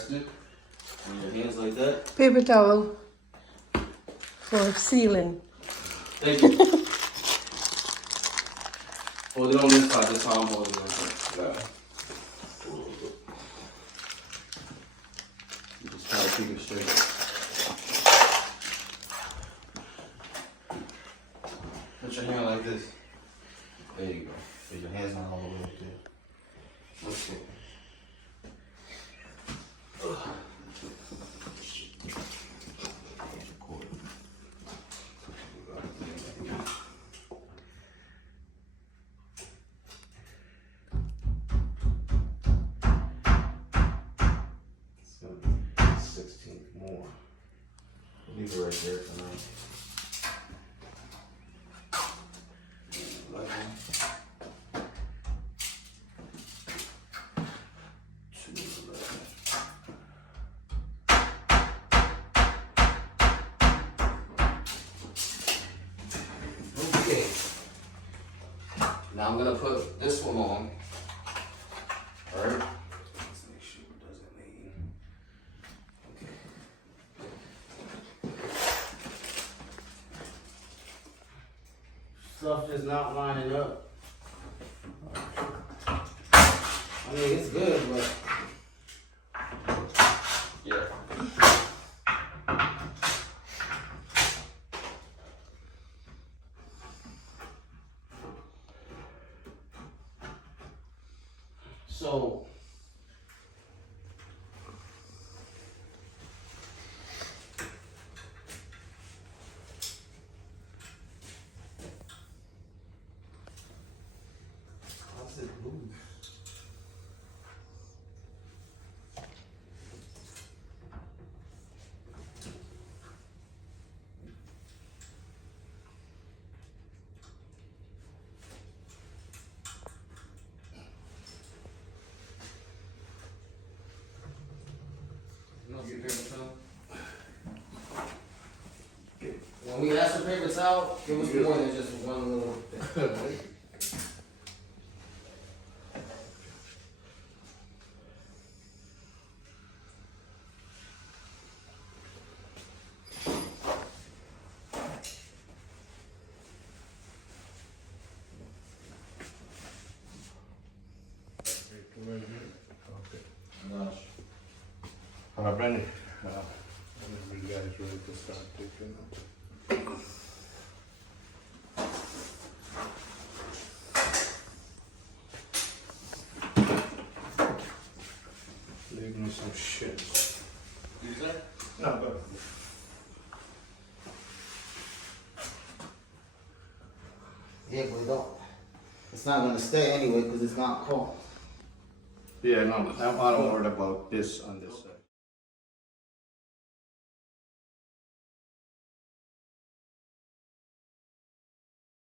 rest it on your hands like that. Paper towel for sealing. Thank you. Hold it on this side, this time I'm holding it on this side. You just try to keep it straight. Put your hand like this. There you go. So your hand's not all the way up there. Let's go. More. Leave it right there for now. 11, 2, 11. Okay. Now I'm gonna put this one on. All right. Let's make sure it doesn't lean. Stuff just not lining up. I mean, it's good, but yeah. So get paper towel. When we ask for paper towel, give us more than just one little thing. Gosh. Hola, Brenny. Whenever you guys ready to start taking them. Leave me some shit. You said? No, go. Yeah, but don't. It's not gonna stay anyway because it's not cold. Yeah, no, I don't worry about this on this side.